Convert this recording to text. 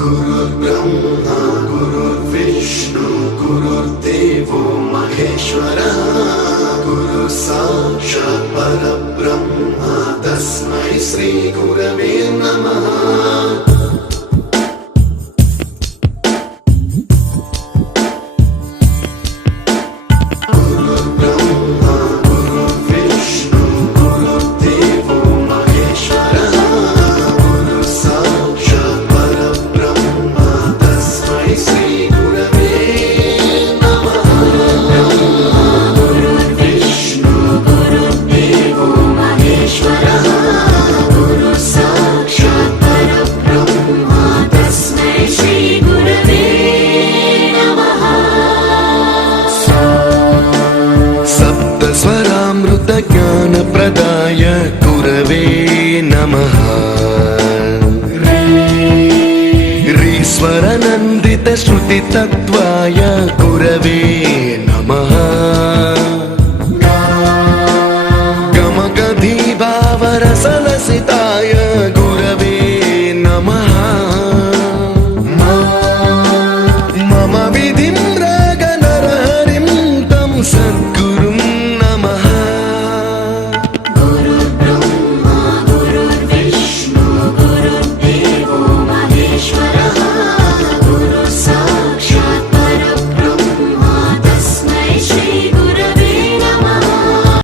गुरुर्ब्रह्मा गुरुर्विष्णु गुरुर्देवो महेश्वरः गुरु साक्षात् परब्रह्म तस्मै श्री गुरवे नमः। ज्ञान प्रदाय गुरवे नमः। ईश्वर नंदित श्रुति तत्वाय गुरवे नमः। गमगधी भावरसलसिता